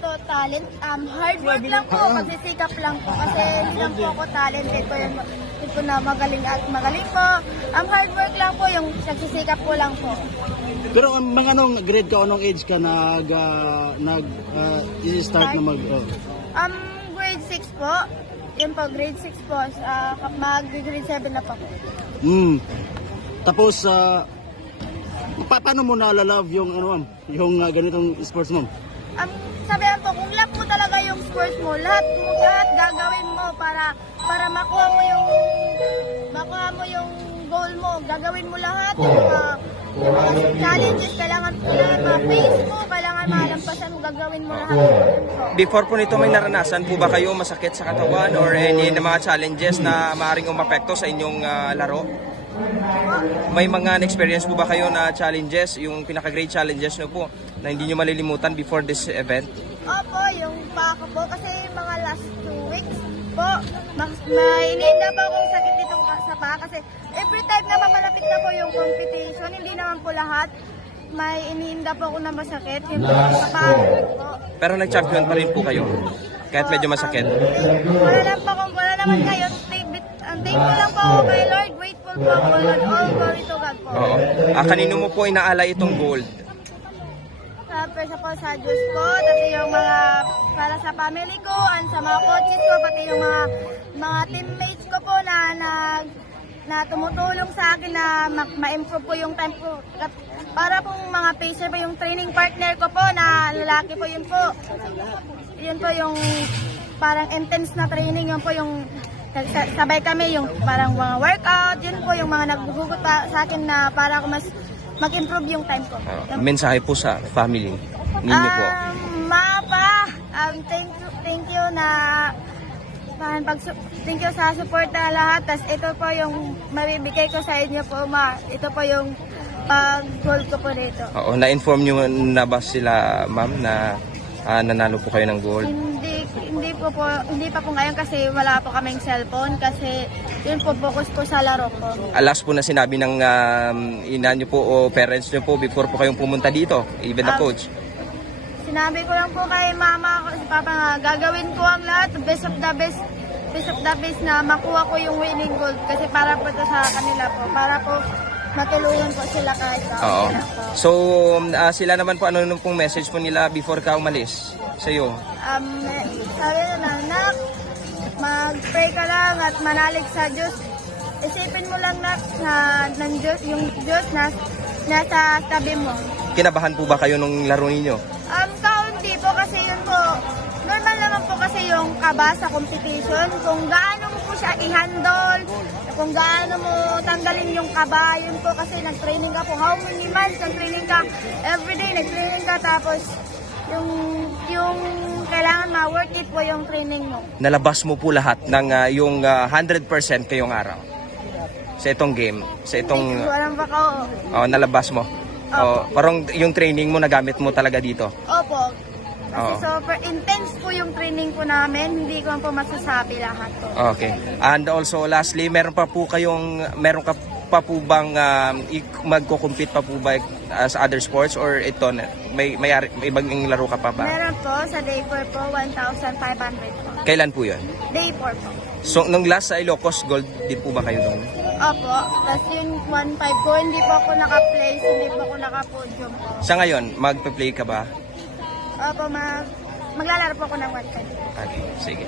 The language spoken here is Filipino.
to talent. Hard work lang po, pagsisikap lang po. Kasi hindi lang po ako talented ko yung tipo na magaling at magaling po. Hard work lang po, yung nagsisikap po lang po. Pero mga anong grade ka, anong age ka start na mag... Grade 6 po. Yun po, grade 6 po. Mag-grade 7 na po. Tapos, paano mo na-love yung, yung ganitong sports mo? Sabihan po, kung love mo talaga yung sports mo, lahat gagawin mo para makuha mo yung goal mo. Gagawin mo lahat, yung mga challenges, kailangan ma-face mo, kailangan malampasan mo, gagawin mo lahat. Before po nito, may naranasan po ba kayo masakit sa katawan or any na mga challenges na maaaring umapekto sa inyong laro? May mga na-experience po ba kayo na challenges, yung pinaka-great challenges nyo po na hindi nyo malilimutan before this event? Opo, yung pa ako po, kasi mga last 2 weeks po, may iniinda po akong sakit dito sa paa kasi every time na malapit na po yung competition, hindi naman po lahat, may iniinda po ako na masakit, yung sa paa po. Pero nag-champion pa rin po kayo, kahit medyo masakit? Wala naman ngayon, thankful lang po ako kay Lord, grateful po ako, and all glory to God po. Oo. Kanino mo po inaalay itong gold? First po sa Diyos po, pati yung mga para sa family ko, and sa mga coaches ko, pati yung mga teammates ko po na tumutulong sa akin na ma-improve po yung time ko. Para pong mga pacer po, yung training partner ko po na lalaki po, yun po. Yun po yung parang intense na training, yun po yung sabay kami, yung parang mga workout, yun po yung mga naghuhugot sa akin na para ako mas mag-improve yung time ko. Mensahe po sa family ninyo po. Mapa, thank you na thank you sa support na lahat. Tas ito po yung mabibigay ko sa inyo po, ma. Ito po yung pag-goal ko po dito. Oo, na-inform nyo na ba sila, ma'am, na nanalo po kayo ng gold? Hindi pa po ngayon kasi wala po kaming cellphone kasi yun po, focus po sa laro ko. Last po na sinabi ng ina nyo po o parents nyo po before po kayong pumunta dito, even the coach? Sinabi ko lang po kay mama, si papa nga, gagawin ko ang lahat, best of the best na makuha ko yung winning goal kasi para po ito sa kanila po, para po matulungan po sila kahit Oo. So, sila naman po, ano nung pong message po nila before ka umalis sa iyo? Sabi na, anak, mag-pray ka lang at manalig sa Diyos. Isipin mo lang na ng Diyos, yung Diyos na nasa tabi mo. Kinabahan po ba kayo nung laro ninyo? Hindi po kasi yun po, normal naman po kasi yung kaba sa competition. Kung gaano mo po siya i-handle, kung gaano mo tanggalin yung kaba, yun po kasi nag-training ka po. How many months nag-training ka? Everyday nag-training ka tapos yung kailangan ma-work it po yung training mo. Nalabas mo po lahat ng yung 100% kayong araw sa itong game, sa itong... Walang baka nalabas mo. Parang yung training mo nagamit mo talaga dito. Opo. Kasi super intense po yung training po namin, hindi ko po masasabi lahat po. Okay. And also lastly, meron ka pa po bang magko-compete pa po ba sa other sports or ito may ibang laro ka pa ba? Meron po sa day 4 po, 1,500 po. Kailan po 'yon? Day 4 po. So nung last sa Ilocos Gold din po ba kayo doon? Opo, tapos yung 1,500 po, hindi po ako naka-place, hindi po ako naka-podium po. Sa ngayon, magpe-play ka ba? Opo, maglalaro po ako ng 1,500. Okay, sige.